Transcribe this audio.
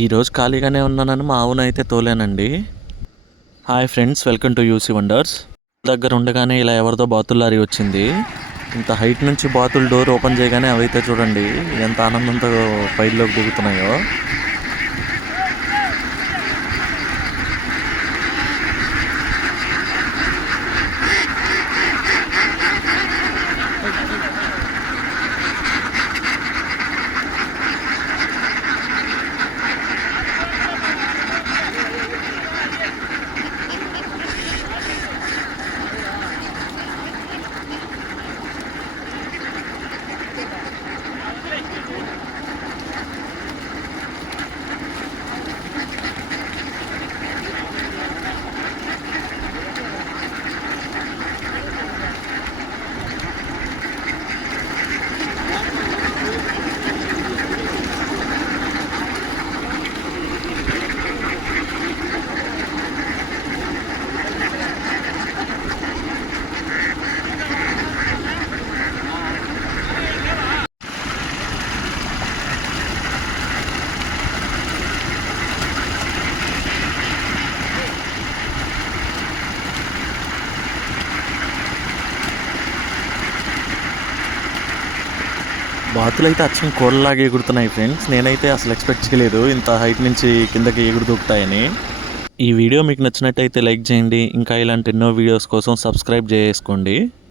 ఈరోజు ఖాళీగానే ఉన్నానని మా ఆవునైతే తోలానండి. Hi friends, welcome to UC wonders. దగ్గర ఉండగానే ఇలా ఎవరిదో బాతుల లారీ వచ్చింది. ఇంత హైట్ నుంచి బాతులు డోర్ ఓపెన్ చేయగానే అవైతే చూడండి ఎంత ఆనందంతో పైలోకి దిగుతున్నాయో. బాతులు అయితే అచ్చం కోళ్ళలాగా ఎగురుతున్నాయి ఫ్రెండ్స్. నేనైతే అసలు ఎక్స్పెక్ట్ చేయలేదు ఇంత హైట్ నుంచి కిందకి ఎగురు దూకుతాయని. ఈ వీడియో మీకు నచ్చినట్టయితే లైక్ చేయండి. ఇంకా ఇలాంటి ఎన్నో వీడియోస్ కోసం సబ్స్క్రైబ్ చేసుకోండి.